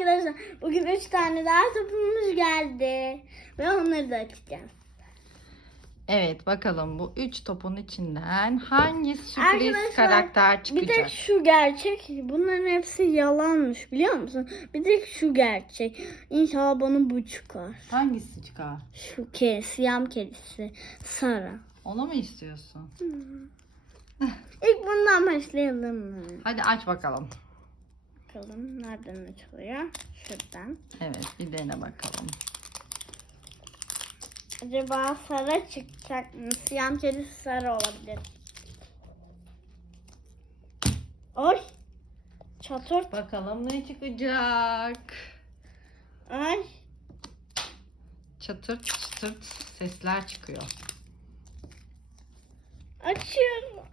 arkadaşlar bugün üç tane daha topumuz geldi. Ve onları da açacağım. Evet bakalım bu üç topun içinden hangi sürpriz Arkadaşlar, karakter Bir çıkacak? tek şu gerçek. Bunların hepsi yalanmış biliyor musun? Bir tek şu gerçek. İnşallah bana bu çıkar. Hangisi çıkar? Şu ke siyam kedisi. Sara. Onu mu istiyorsun? İlk bundan başlayalım? Hadi aç bakalım. Bakalım nereden açılıyor? Şuradan. Evet bir dene bakalım. Acaba Sara çıkacak mı? Siyam kedisi Sara olabilir. Oy. Çatır. Bakalım ne çıkacak? Ay. Çatırt çıtırt sesler çıkıyor. Açıyorum.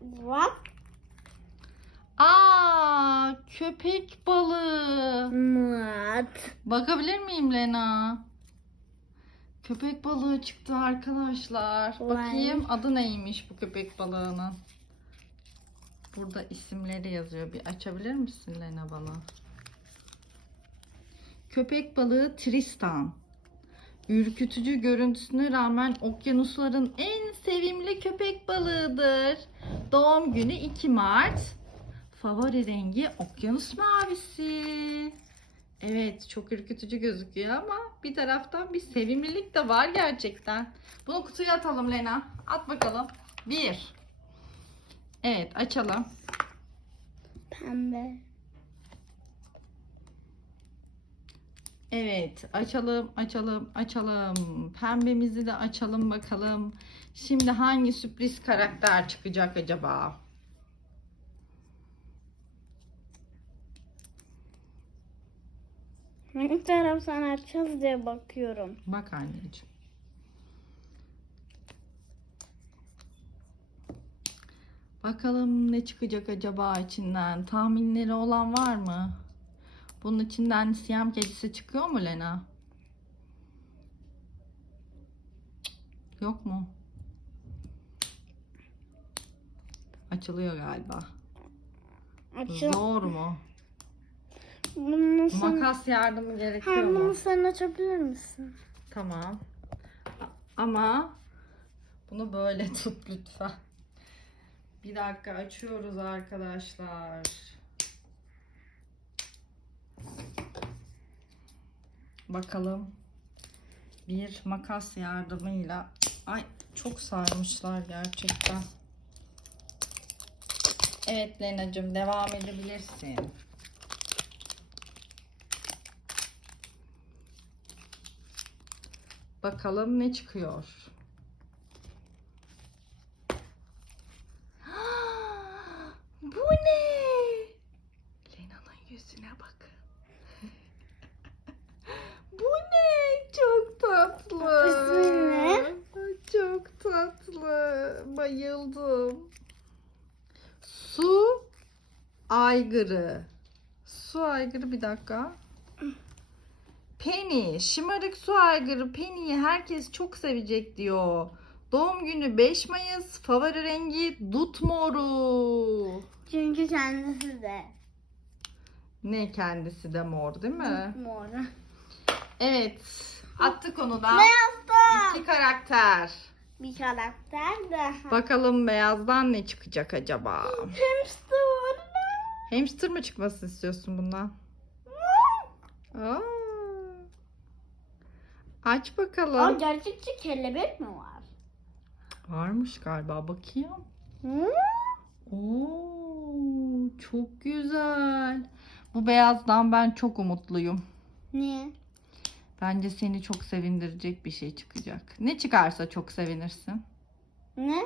What? Aa köpek balığı. What? Bakabilir miyim Lena? Köpek balığı çıktı arkadaşlar. Vay. Bakayım adı neymiş bu köpek balığının. Burada isimleri yazıyor. Bir açabilir misin Lena bana? Köpek balığı Tristan. Ürkütücü görüntüsüne rağmen okyanusların en sevimli köpek balığıdır. Doğum günü 2 Mart. Favori rengi okyanus mavisi. Evet çok ürkütücü gözüküyor ama bir taraftan bir sevimlilik de var gerçekten. Bunu kutuya atalım Lena. At bakalım. Bir. Evet açalım. Pembe. Evet açalım açalım açalım. Pembemizi de açalım bakalım. Şimdi hangi sürpriz karakter çıkacak acaba? Hangi taraftan açacağız diye bakıyorum. Bak anneciğim. Bakalım ne çıkacak acaba içinden? Tahminleri olan var mı? Bunun içinden siyam kedisi çıkıyor mu Lena? Yok mu? Açılıyor galiba. Açıl. Zor mu? Bunu nasıl? Makas yardımı Ha, gerekiyor mu? bunu sen açabilir misin? Tamam. Ama bunu böyle tut lütfen. Bir dakika açıyoruz arkadaşlar. Bakalım. Bir makas yardımıyla. Ay çok sarmışlar gerçekten. Evet Lena'cığım devam edebilirsin. Bakalım ne çıkıyor. Bu ne? Lena'nın yüzüne bakın. Bu ne? Çok tatlı. Ne? Çok tatlı. Bayıldım. Su aygırı. Su aygırı bir dakika. Penny, şımarık su aygırı Penny'yi herkes çok sevecek diyor. Doğum günü 5 Mayıs, favori rengi dut moru. Çünkü kendisi de Ne kendisi de mor değil mi? mor. Evet, attık onu da. Beyazda İki karakter. bir karakter daha. Bakalım beyazdan ne çıkacak acaba? Hamster. Hamster mı çıkmasını istiyorsun bundan? Aa. Aç Aa, bakalım. gerçekçi kelebek mi var? Varmış galiba bakayım. Hı? Oo, çok güzel. Bu beyazdan ben çok umutluyum. Niye? Bence seni çok sevindirecek bir şey çıkacak. Ne çıkarsa çok sevinirsin. Ne?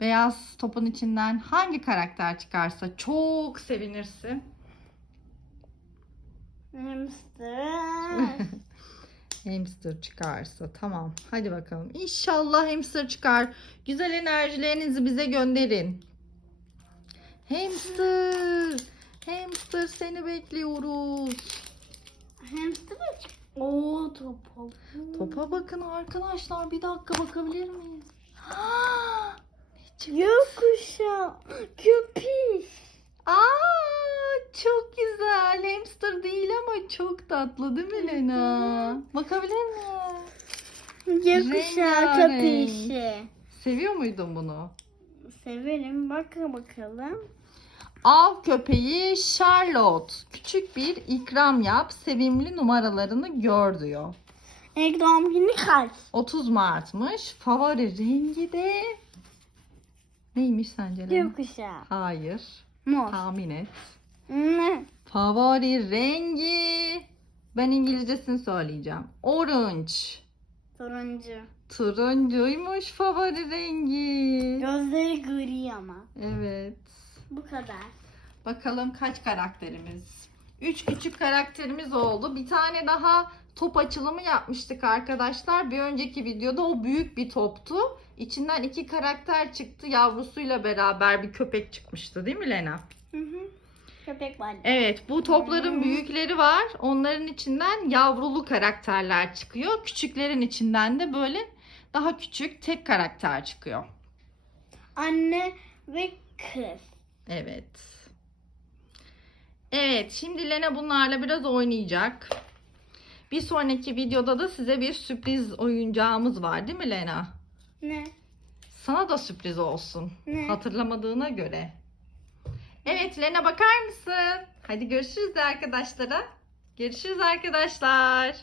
Beyaz topun içinden hangi karakter çıkarsa çok sevinirsin. Hamster. Hamster çıkarsa tamam. Hadi bakalım. İnşallah hamster çıkar. Güzel enerjilerinizi bize gönderin. Hamster. Hamster seni bekliyoruz. Hamster çıktı? Oo topa. Topa bakın arkadaşlar. Bir dakika bakabilir miyiz? Gökkuşağı. Köpüş. Aa, çok güzel. Hamster değil Ay çok tatlı değil mi Lena? Bakabilir miyim? Gökkuşağı Rengarenk. köpeği. Seviyor muydun bunu? Severim. Bakın bakalım. Av köpeği Charlotte. Küçük bir ikram yap. Sevimli numaralarını gör diyor. İlk doğum günü kaç? 30 Mart'mış. Favori rengi de neymiş sence? Lena? Gökkuşağı. Hayır. Mor. Tahmin et. Ne? Favori rengi. Ben İngilizcesini söyleyeceğim. Orange. Turuncu. Turuncuymuş favori rengi. Gözleri gri ama. Evet. Bu kadar. Bakalım kaç karakterimiz? Üç küçük karakterimiz oldu. Bir tane daha top açılımı yapmıştık arkadaşlar. Bir önceki videoda o büyük bir toptu. İçinden iki karakter çıktı. Yavrusuyla beraber bir köpek çıkmıştı değil mi Lena? Hı. Köpek balığı. Evet bu topların Hmm. büyükleri var. Onların içinden yavrulu karakterler çıkıyor. Küçüklerin içinden de böyle daha küçük tek karakter çıkıyor. Anne ve kız. Evet. Evet, şimdi Lena bunlarla biraz oynayacak. Bir sonraki videoda da size bir sürpriz oyuncağımız var değil mi Lena? Ne? Sana da sürpriz olsun. Ne? Hatırlamadığına göre. Evet Lena bakar mısın? Hadi görüşürüz arkadaşlara. Görüşürüz arkadaşlar.